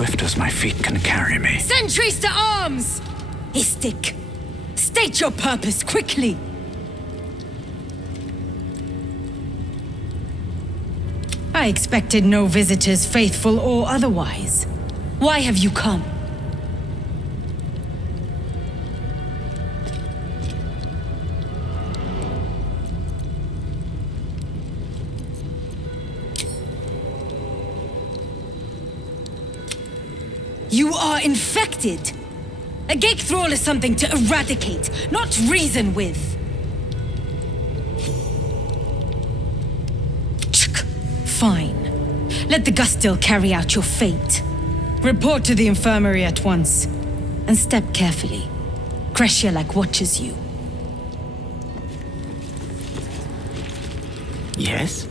swift as my feet can carry me. Sentries to arms! Istik, state your purpose quickly! I expected no visitors, faithful or otherwise. Why have you come? You are infected! A Gake thrall is something to eradicate, not reason with. Fine. Let the Gustil carry out your fate. Report to the infirmary at once. And step carefully. Crèche Y'llek watches you. Yes?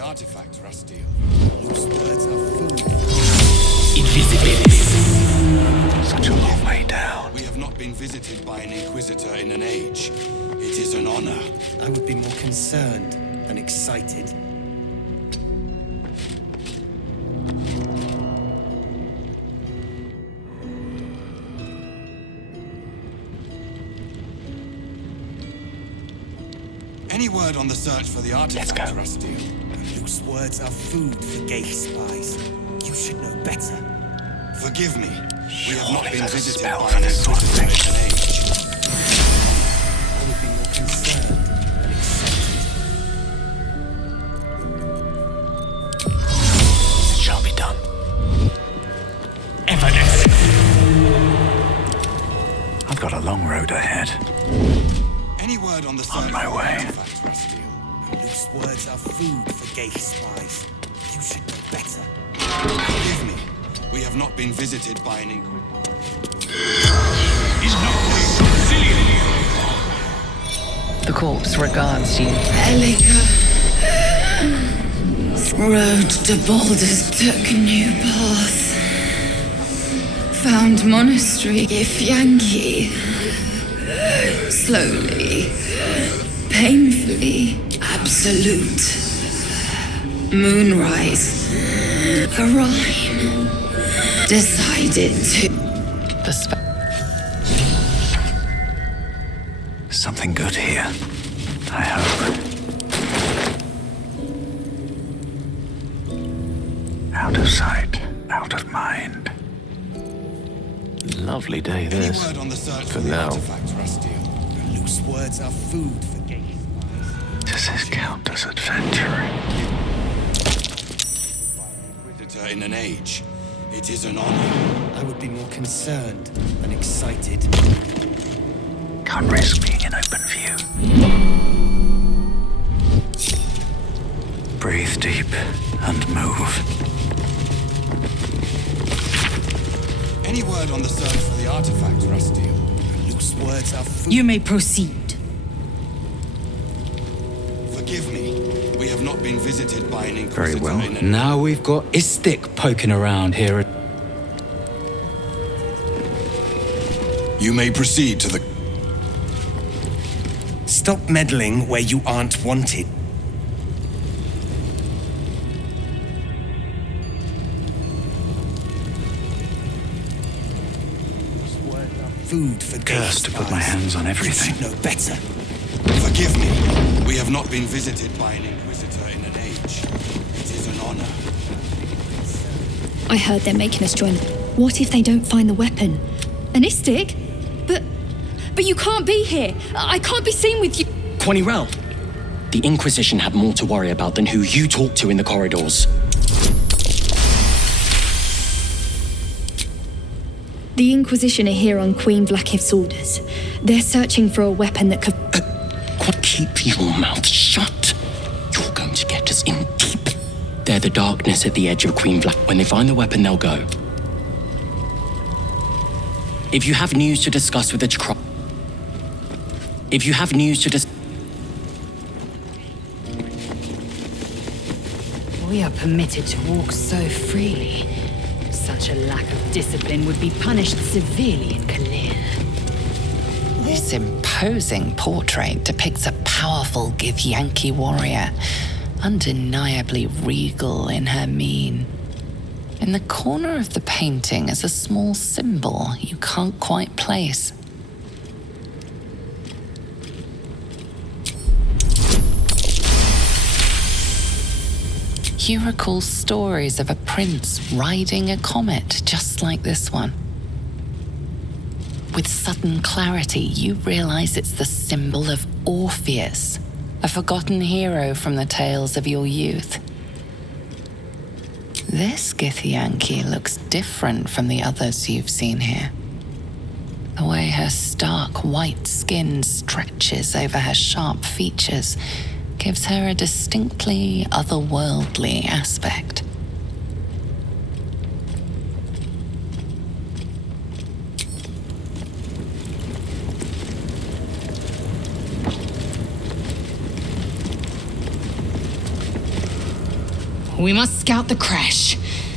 Artifact, Rustil. Those words are food. Invisibility. Such a long way down. We have not been visited by an Inquisitor in an age. It is an honor. I would be more concerned than excited. Any word on the search for the artifact, Rustil? Loose words are food for gay spies. You should know better. Forgive me. We have not been there's a visited spell by for an this sort of Inquisitor in an age. I would be more concerned than excited. It shall be done. Evidence. I've got a long road ahead. Any word on the search On my for way. the artifact, Rustil? Loose words are food for gay spies. You should know better. Forgive me. We have not been visited by an Inquisitor. The corpse regards you. Elika. Road to Baldur's took new path. Found monastery Ifyanki. Slowly. Painfully. Absolute. Moonrise. A rhyme. Decided to. The spell. Something good here. I hope. Out of sight, out of mind. Lovely day Any this. word on the search For for the now. artifact, Rustil? Loose words are food for gay spies. Does this count as adventuring? Inquisitor in an age. It is an honor. I would be more concerned than excited. Can't risk being in open view. Breathe deep and move. Any word on the search for the artifact, Rustil? Loose words are food. You may proceed. Forgive me. We have not been visited by an Very Inquisitor well. in an Now we've got Istik poking around here. You may proceed to the... Stop meddling where you aren't wanted. Food for gay Cursed to put my spies. hands on everything. You should know better. Forgive me. We have not been visited by an Inquisitor in an age. It is an honor. I heard they're making us join. What if they don't find the weapon? An Istik? But you can't be here. I can't be seen with you. Quanirel, the Inquisition have more to worry about than who you talk to in the corridors. The Inquisition are here on Queen Vlakiv's orders. They're searching for a weapon that could... Keep your mouth shut. You're going to get us in deep. They're the darkness at the edge of Queen Vlak. When they find the weapon, they'll go. If you have news to discuss with the If you have news to discuss... We are permitted to walk so freely. Such a lack of discipline would be punished severely in Kalir. This imposing portrait depicts a powerful Githyanki warrior, undeniably regal in her mien. In the corner of the painting is a small symbol you can't quite place. You recall stories of a prince riding a comet just like this one. With sudden clarity, you realize it's the symbol of Orpheus, a forgotten hero from the tales of your youth. This Githyanki looks different from the others you've seen here. The way her stark white skin stretches over her sharp features gives her a distinctly otherworldly aspect. We must scout the Crèche.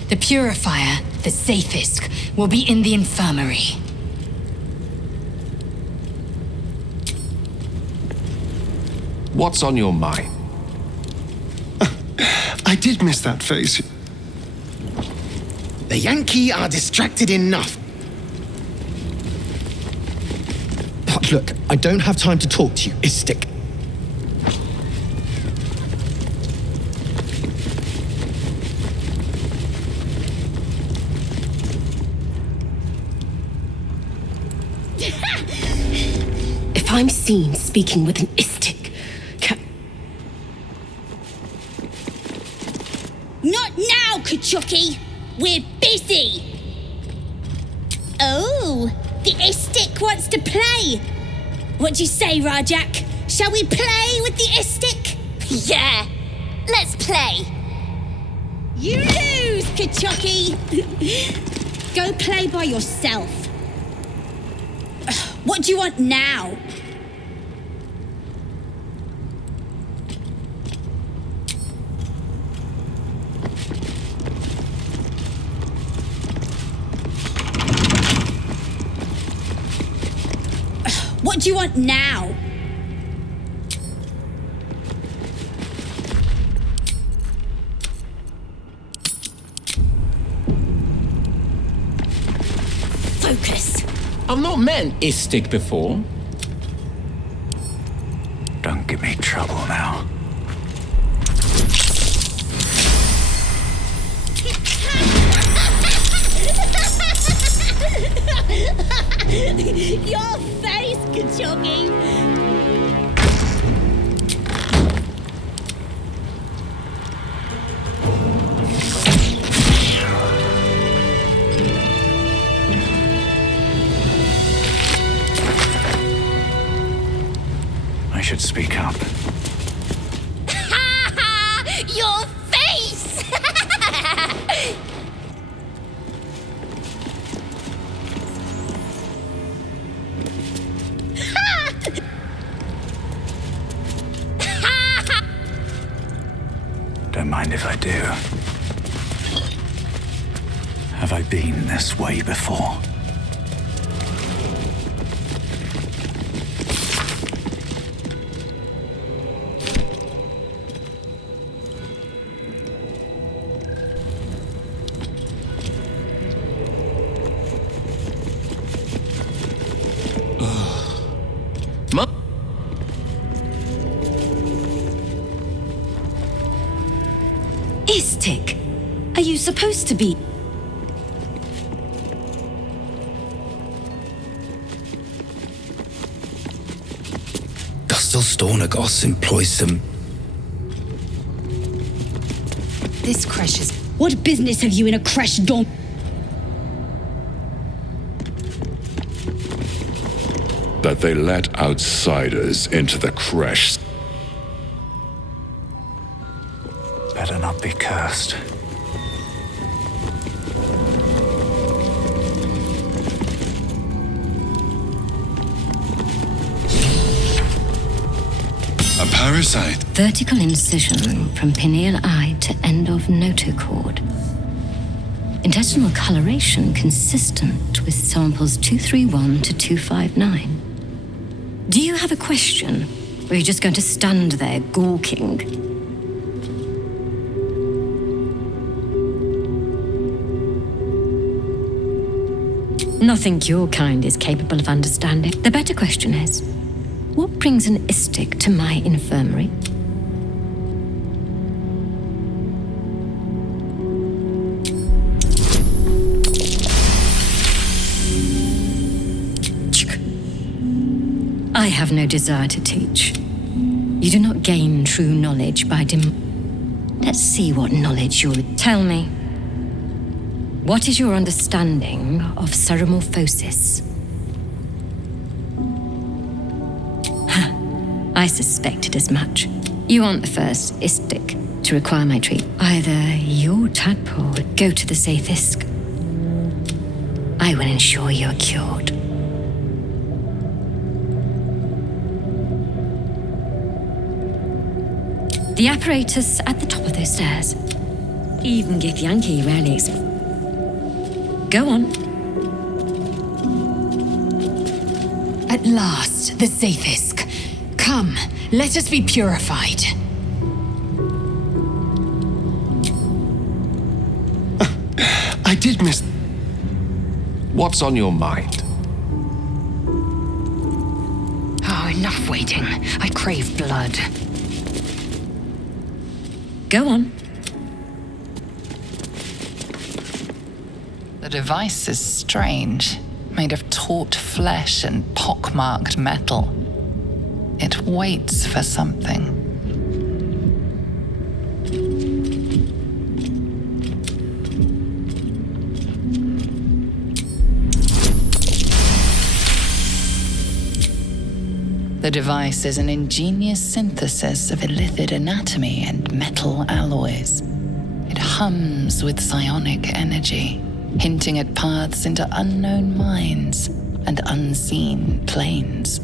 The Purifier, the safest, will be in the infirmary. What's on your mind? I did miss that face. The Yankee are distracted enough. But look, I don't have time to talk to you, Istik. If I'm seen speaking with an Istik, Not now, Kachuki! We're busy! Oh, the Istik wants to play! What do you say, Rajak? Shall we play with the Istik? Yeah, let's play! You lose, Kachuki! Go play by yourself. What do you want now? What do you want now? Focus. I've not met Istik before. Don't give me trouble now. Your face, Kachuki! I should speak up. Your face! Don't mind if I do. Have I been this way before? Istik, are you supposed to be? Gustil Stornagos employs some... This Crèche is... What business have you in a Crèche, Don? that they let outsiders into the Crèche. Better not be cursed. A parasite. Vertical incision from pineal eye to end of notochord. Intestinal coloration consistent with samples 231 to 259. Do you have a question? Or are you just going to stand there gawking? Nothing your kind is capable of understanding. The better question is, what brings an istic to my infirmary? I have no desire to teach. You do not gain true knowledge by Let's see what knowledge you'll... Tell me, what is your understanding of ceremorphosis? I suspected as much. You aren't the first istic to require my treatment. Either your tadpole would go to the Sathisk. I will ensure you're cured. The apparatus at the top of those stairs. Even Githyanki rarely Go on. At last, the Sathisk. Come, let us be purified. I did miss... What's on your mind? Oh, enough waiting. I crave blood. Go on. The device is strange, made of taut flesh and pockmarked metal. It waits for something. The device is an ingenious synthesis of illithid anatomy and metal alloys. It hums with psionic energy, hinting at paths into unknown minds and unseen planes.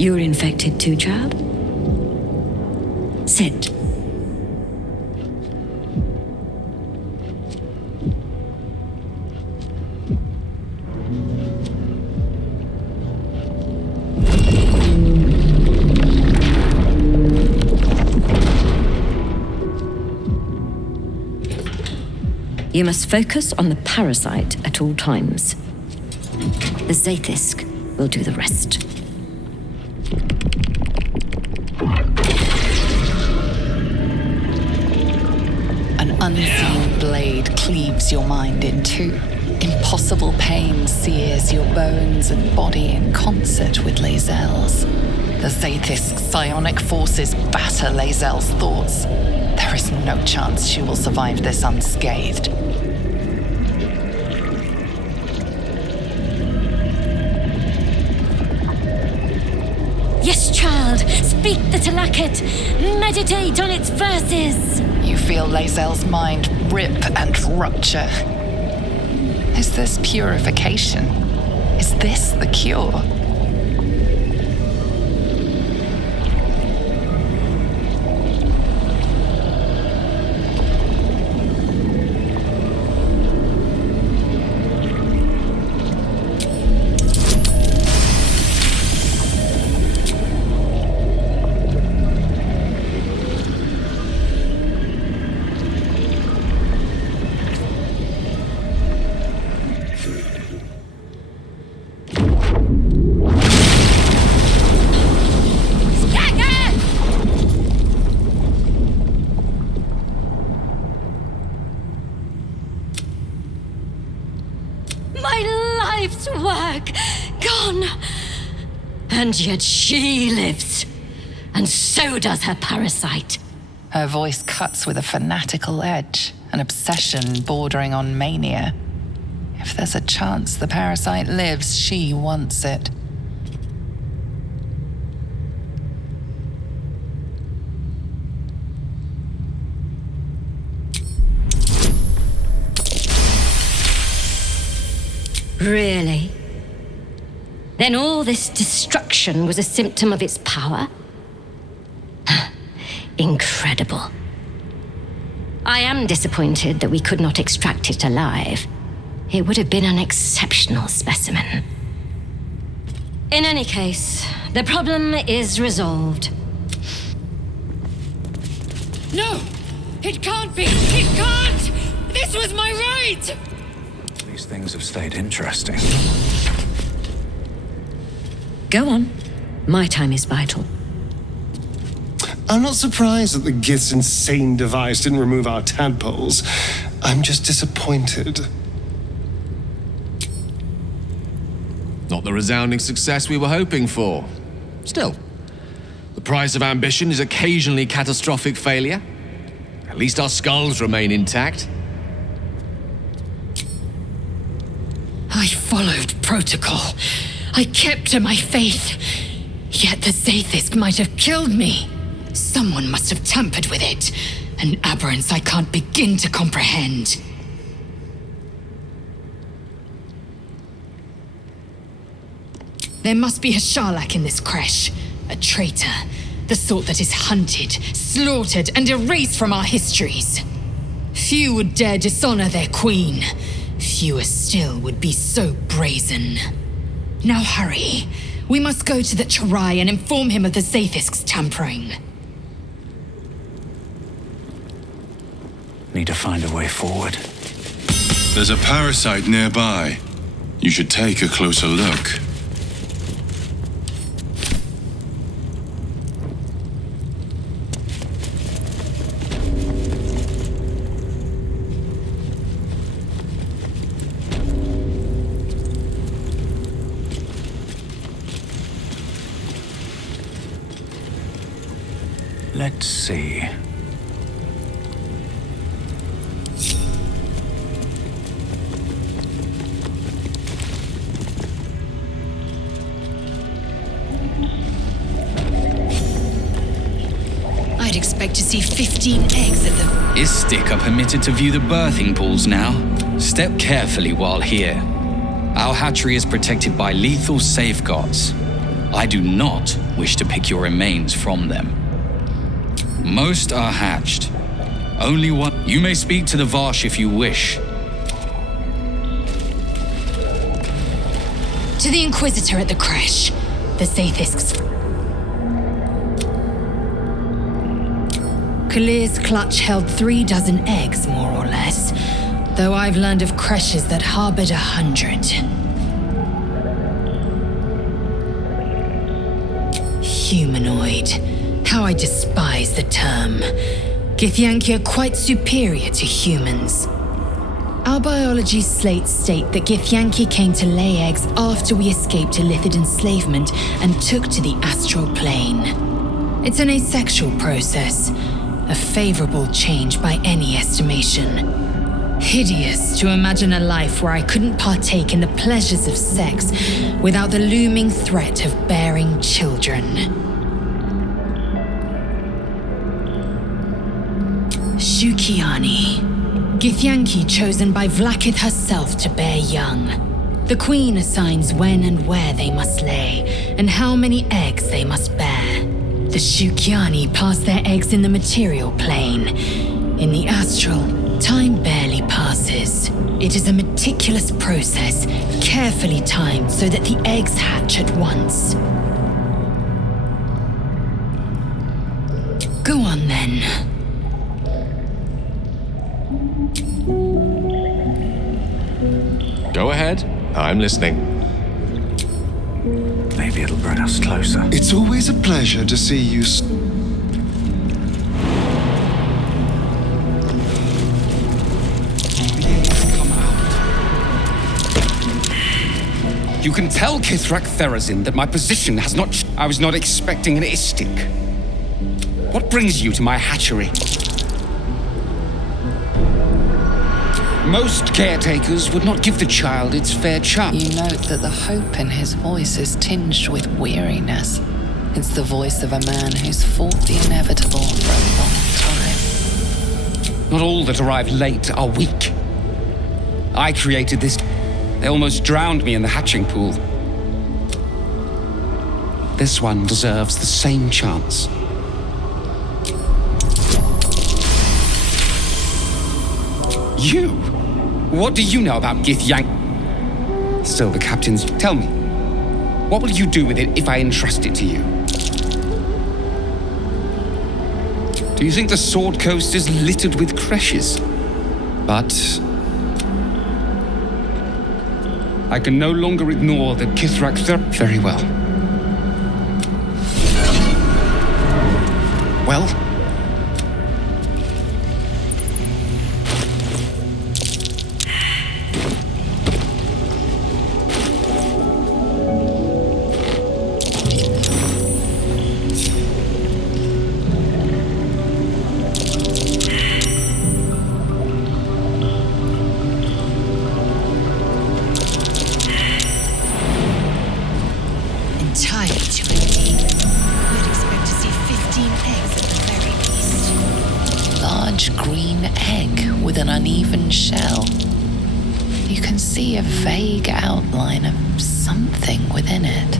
You're infected too, child? Sit. You must focus on the parasite at all times. The Sathisk will do the rest. An unseen blade cleaves your mind in two. Impossible pain sears your bones and body in concert with Lae'zel's. The Sathisk's psionic forces batter Lae'zel's thoughts. There is no chance she will survive this unscathed. Yes, child, speak the Talakit. Meditate on its verses. You feel Lae'zel's mind rip and rupture. Is this purification? Is this the cure? Work gone. And yet she lives. And so does her parasite. Her voice cuts with a fanatical edge, an obsession bordering on mania. If there's a chance the parasite lives, she wants it. Really? Then all this destruction was a symptom of its power? Incredible. I am disappointed that we could not extract it alive. It would have been an exceptional specimen. In any case, the problem is resolved. No! It can't be! It can't! This was my right! These things have stayed interesting. Go on. My time is vital. I'm not surprised that the Gith's insane device didn't remove our tadpoles. I'm just disappointed. Not the resounding success we were hoping for. Still, the price of ambition is occasionally catastrophic failure. At least our skulls remain intact. I followed protocol. I kept to my faith. Yet the Zaithisk might have killed me. Someone must have tampered with it. An aberrance I can't begin to comprehend. There must be a Y'llek in this crèche. A traitor. The sort that is hunted, slaughtered, and erased from our histories. Few would dare dishonor their queen. Fewer still would be so brazen. Now hurry. We must go to the Chirai and inform him of the Zaithisk's tampering. Need to find a way forward. There's a parasite nearby. You should take a closer look. Let's see. I'd expect to see 15 eggs at the... Istik are permitted to view the birthing pools now. Step carefully while here. Our hatchery is protected by lethal safeguards. I do not wish to pick your remains from them. Most are hatched. Only one. You may speak to the Varsh if you wish. To the Inquisitor at the crèche. The Zaithisk's... Kalir's clutch held 36 eggs, more or less. Though I've learned of crèches that harbored 100. Humanoid. How I despise the term. Githyanki are quite superior to humans. Our biology slates state that Githyanki came to lay eggs after we escaped Illithid enslavement and took to the astral plane. It's an asexual process, a favorable change by any estimation. Hideous to imagine a life where I couldn't partake in the pleasures of sex without the looming threat of bearing children. Shukiani. Githyanki chosen by Vlaakith herself to bear young. The Queen assigns when and where they must lay, and how many eggs they must bear. The Shukiani pass their eggs in the material plane. In the astral, time barely passes. It is a meticulous process, carefully timed so that the eggs hatch at once. Go on then. Go ahead. I'm listening. Maybe it'll bring us closer. It's always a pleasure to see you. You can tell Kithrak Therazin that my position has not... I was not expecting an Istik. What brings you to my hatchery? Most caretakers would not give the child its fair chance. You note that the hope in his voice is tinged with weariness. It's the voice of a man who's fought the inevitable for a long time. Not all that arrive late are weak. I created this. They almost drowned me in the hatching pool. This one deserves the same chance. You? What do you know about Githyank? Still, the captain's... Tell me, what will you do with it if I entrust it to you? Do you think the Sword Coast is littered with creches? But... I can no longer ignore the Kithrak very well. Well? A vague outline of something within it.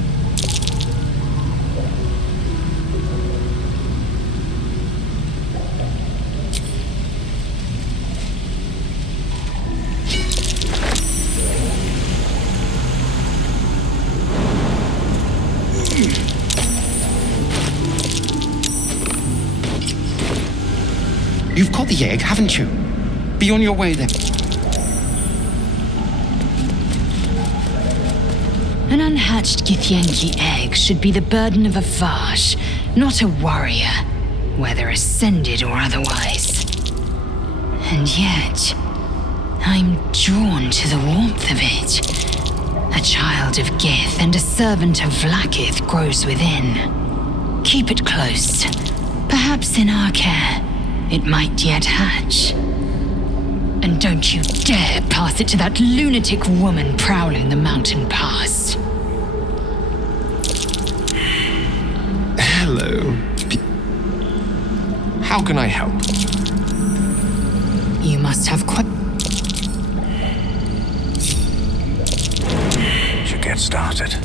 You've caught the egg, haven't you? Be on your way then. An unhatched Githyanki egg should be the burden of a Vash, not a warrior, whether ascended or otherwise. And yet, I'm drawn to the warmth of it. A child of Gith and a servant of Vlaakith grows within. Keep it close. Perhaps in our care, it might yet hatch. And don't you dare pass it to that lunatic woman prowling the mountain pass. Hello. How can I help? You must have Should get started.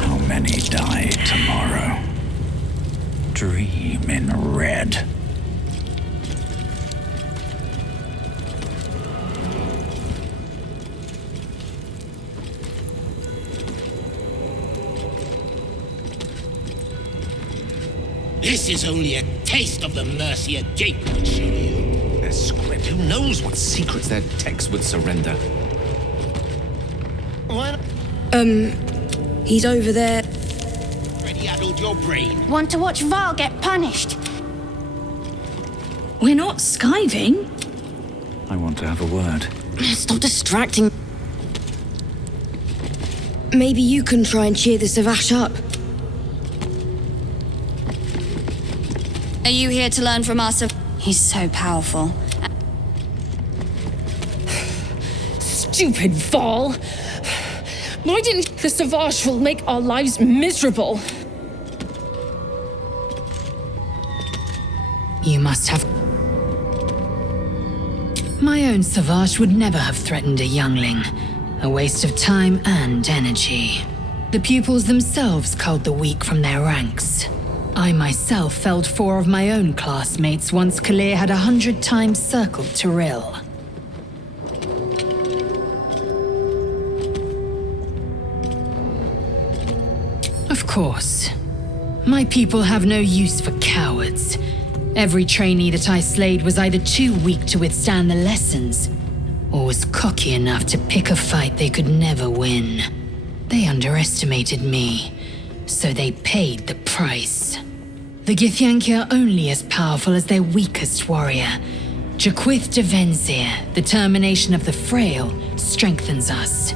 How many die tomorrow? Dream in red. This is only a taste of the mercy a gate would show you. Their script. Who knows what secrets their text would surrender? He's over there. Already addled your brain. Want to watch Val get punished? We're not skiving. I want to have a word. Stop distracting. Maybe you can try and cheer the Savash up. Are you here to learn from us? He's so powerful. Stupid Val! Why didn't the Savage will make our lives miserable? You must have... My own Savage would never have threatened a youngling. A waste of time and energy. The pupils themselves culled the weak from their ranks. I myself felled 4 of my own classmates once Kalir had 100 times circled Tyrell. Of course. My people have no use for cowards. Every trainee that I slayed was either too weak to withstand the lessons, or was cocky enough to pick a fight they could never win. They underestimated me, so they paid the price. The Githyanki are only as powerful as their weakest warrior. Jaquith de Venzir, the termination of the frail, strengthens us.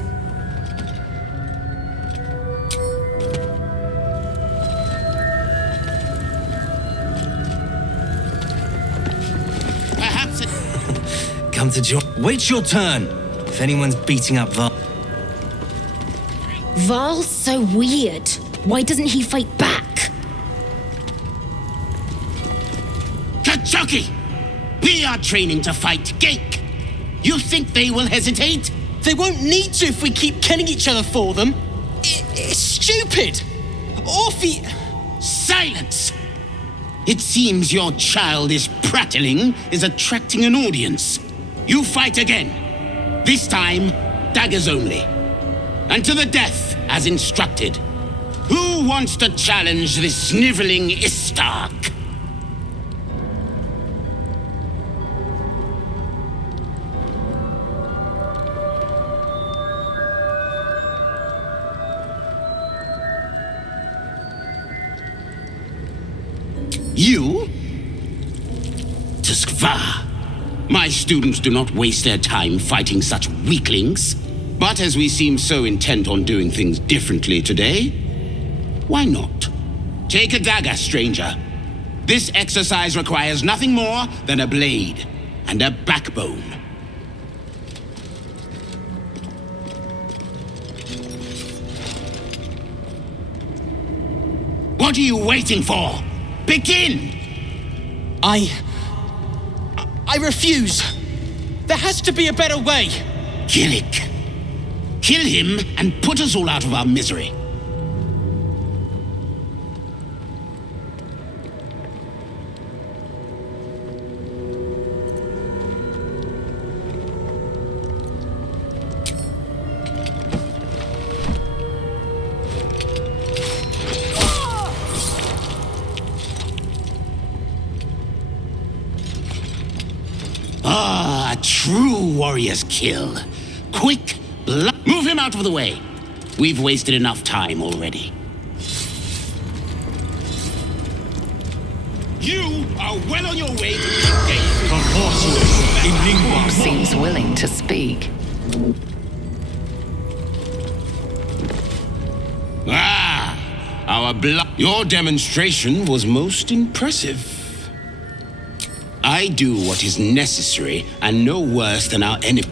Perhaps it... Come to join. Wait your turn. If anyone's beating up Val... Val's so weird. Why doesn't he fight back? Kachoki! We are training to fight Gake. You think they will hesitate? They won't need to if we keep killing each other for them. It's stupid. Orphe... Silence! It seems your childish prattling is attracting an audience. You fight again. This time, daggers only. And to the death, as instructed. Who wants to challenge this sniveling Istark? You? Tuskva. My students do not waste their time fighting such weaklings. But as we seem so intent on doing things differently today, why not? Take a dagger, stranger. This exercise requires nothing more than a blade and a backbone. What are you waiting for? Begin! I refuse. There has to be a better way. Y'llek. Kill him and put us all out of our misery. Ah, a true warrior's kill. Quick, move him out of the way. We've wasted enough time already. You are well on your way to the Who seems willing to speak? Our Your demonstration was most impressive. I do what is necessary and no worse than our enemy.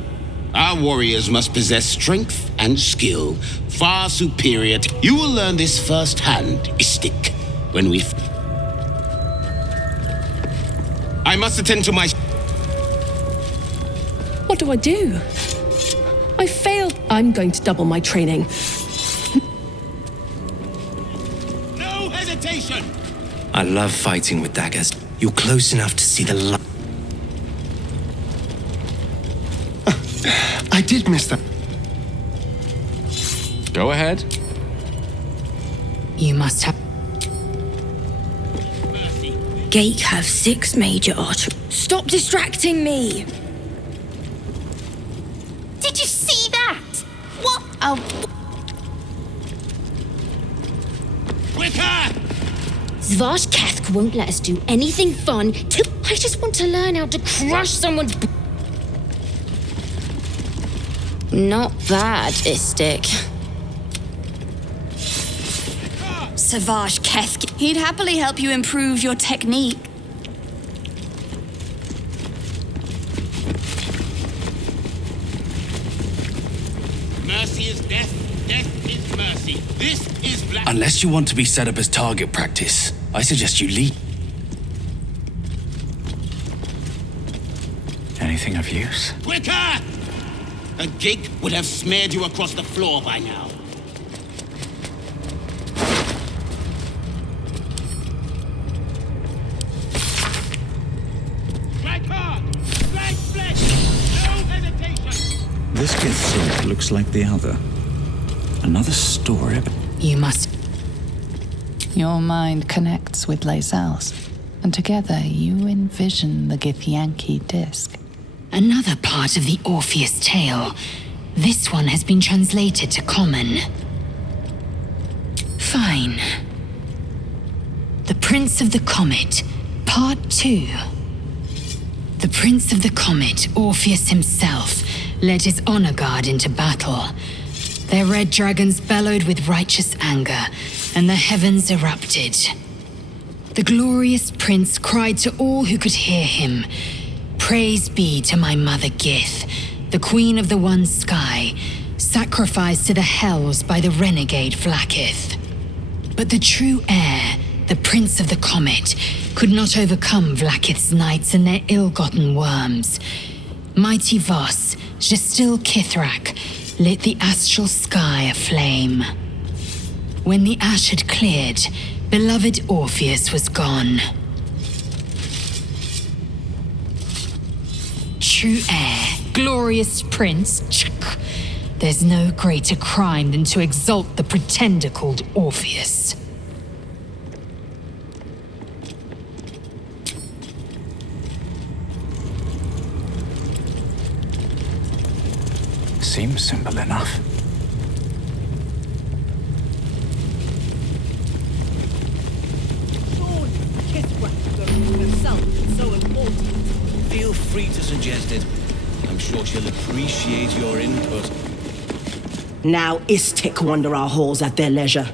Our warriors must possess strength and skill far superior to... You will learn this firsthand, Istik, when we... I must attend to my... What do I do? I failed. I'm going to double my training. No hesitation! I love fighting with daggers. You're close enough to see the light. I did miss that. Go ahead. You must have... Gake have 6 major arteries. Stop distracting me! Did you see that? What? Oh. Quicker! Zvash Kethk won't let us do anything fun till... I just want to learn how to crush someone's... Not bad, Istik. Savage Kethk. He'd happily help you improve your technique. Mercy is death, death is mercy. This is black... Unless you want to be set up as target practice, I suggest you leave. Anything of use? Quicker! A Gake would have smeared you across the floor by now. Strike hard! Strike flesh! No hesitation! This gift looks like the other. Another story. You must... Your mind connects with Lae'zel's, and together you envision the Githyanki disc. Another part of the Orpheus tale. This one has been translated to Common. Fine. The Prince of the Comet, Part 2. The Prince of the Comet, Orpheus himself, led his honor guard into battle. Their red dragons bellowed with righteous anger, and the heavens erupted. The glorious prince cried to all who could hear him, "Praise be to my mother Gith, the queen of the one sky, sacrificed to the hells by the renegade Vlaakith." But the true heir, the Prince of the Comet, could not overcome Vlaakith's knights and their ill-gotten worms. Mighty Voss, Gestil Kithrak, lit the astral sky aflame. When the ash had cleared, beloved Orpheus was gone. True heir, glorious prince, there's no greater crime than to exalt the pretender called Orpheus. Seems simple enough. So important. Feel free to suggest it. I'm sure she'll appreciate your input. Now Istik wander our halls at their leisure.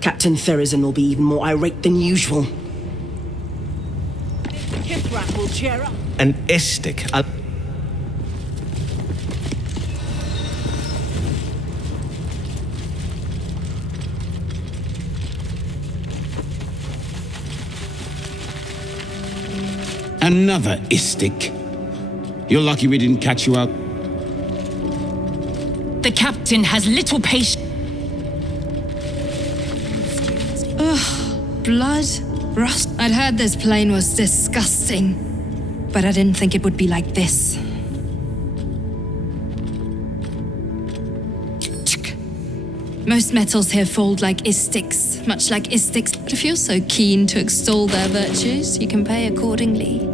Captain Therizin will be even more irate than usual. Kithrak will cheer up. An Istik. Another Istik. You're lucky we didn't catch you out. The captain has little patience. Ugh, blood, rust. I'd heard this plane was disgusting, but I didn't think it would be like this. Most metals here fold like Istiks, much like Istiks. But if you're so keen to extol their virtues, you can pay accordingly.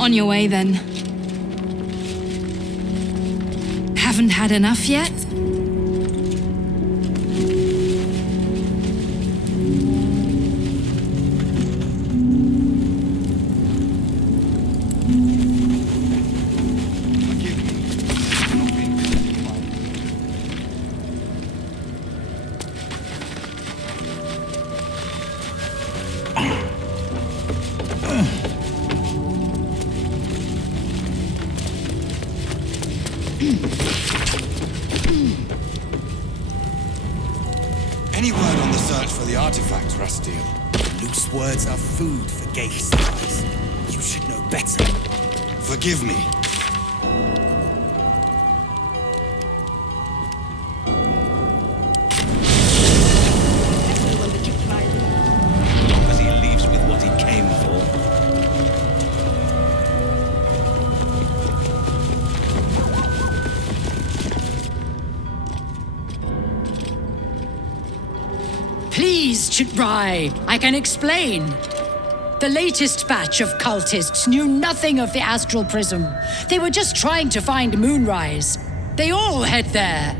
On your way, then. Haven't had enough yet? Any word on the search for the artifact, Rastiel? Loose words are food for gay spies. You should know better. Forgive me. Because he leaves with what he came for. Please, Chitrai, I can explain. The latest batch of cultists knew nothing of the astral prism. They were just trying to find Moonrise. They all head there.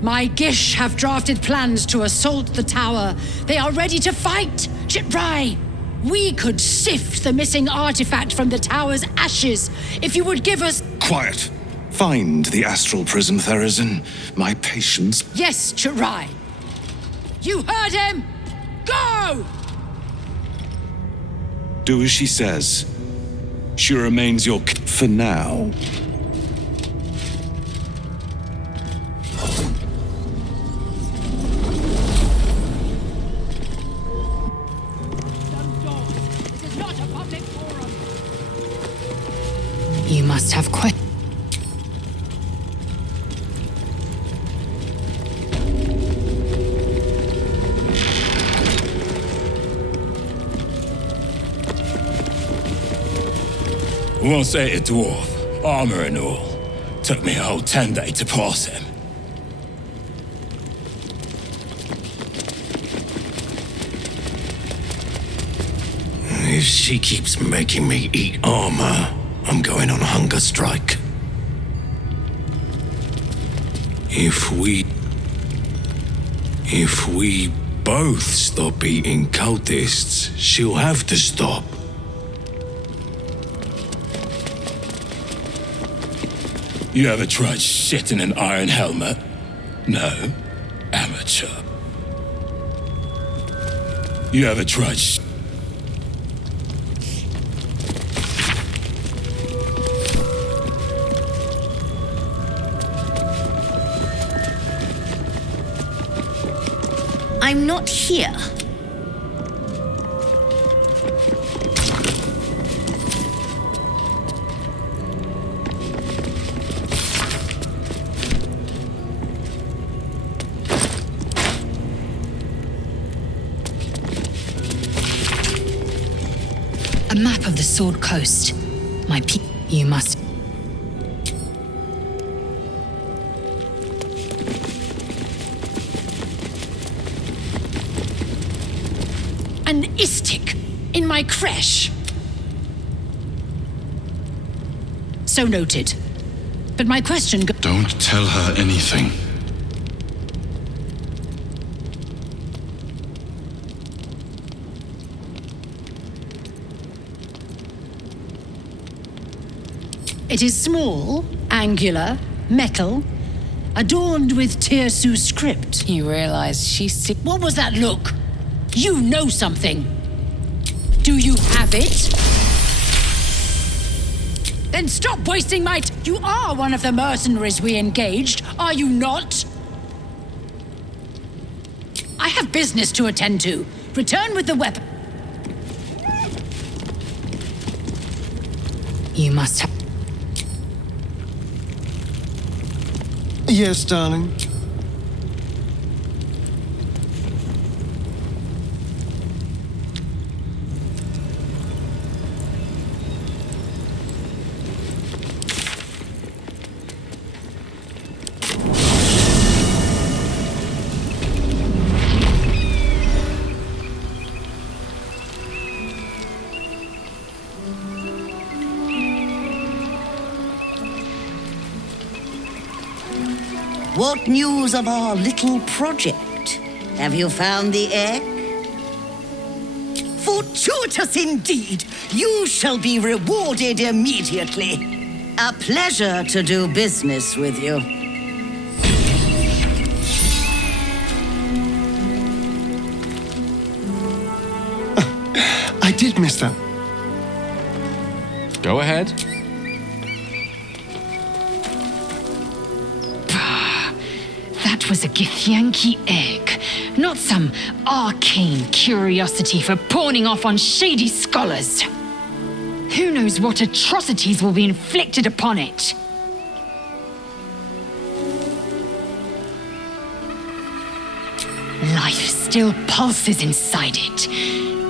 My Gish have drafted plans to assault the tower. They are ready to fight. Chitrai, we could sift the missing artifact from the tower's ashes if you would give us... Quiet. Find the astral prism, Therizin. My patience... Yes, Chitrai. You heard him! Go! Do as she says. She remains your for now. You must have questions. Won't say a dwarf, armor and all. Took me a whole 10 days to pass him. If she keeps making me eat armor, I'm going on a hunger strike. If we both stop eating cultists, she'll have to stop. You ever tried shit in an iron helmet? No? Amateur. You ever tried I'm not here. A map of the Sword Coast. You must... An Istik in my crèche. So noted. But my question... Don't tell her anything. It is small, angular, metal, adorned with Tirsu script. You realize she's... What was that look? You know something. Do you have it? Then stop wasting my You are one of the mercenaries we engaged, are you not? I have business to attend to. Return with the weapon. You must have... Yes, darling. What news of our little project? Have you found the egg? Fortuitous indeed! You shall be rewarded immediately. A pleasure to do business with you. I did miss that. Go ahead. That was a Githyanki egg, not some arcane curiosity for pawning off on shady scholars. Who knows what atrocities will be inflicted upon it? Life still pulses inside it.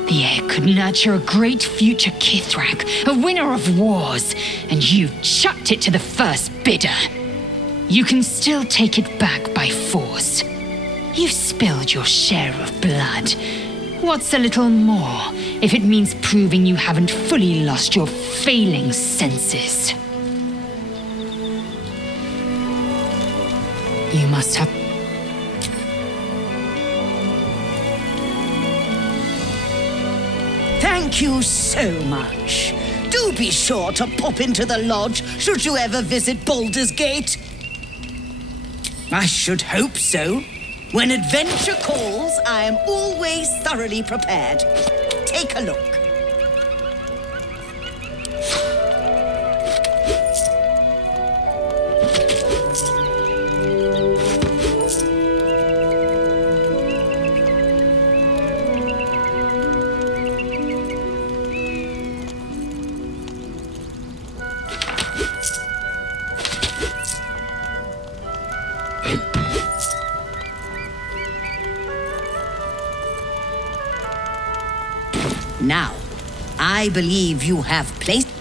The egg could nurture a great future Kithrak, a winner of wars, and you chucked it to the first bidder. You can still take it back by force. You've spilled your share of blood. What's a little more, if it means proving you haven't fully lost your failing senses? You must have... Thank you so much. Do be sure to pop into the lodge should you ever visit Baldur's Gate. I should hope so. When adventure calls, I am always thoroughly prepared. Take a look. Now, I believe you have placed...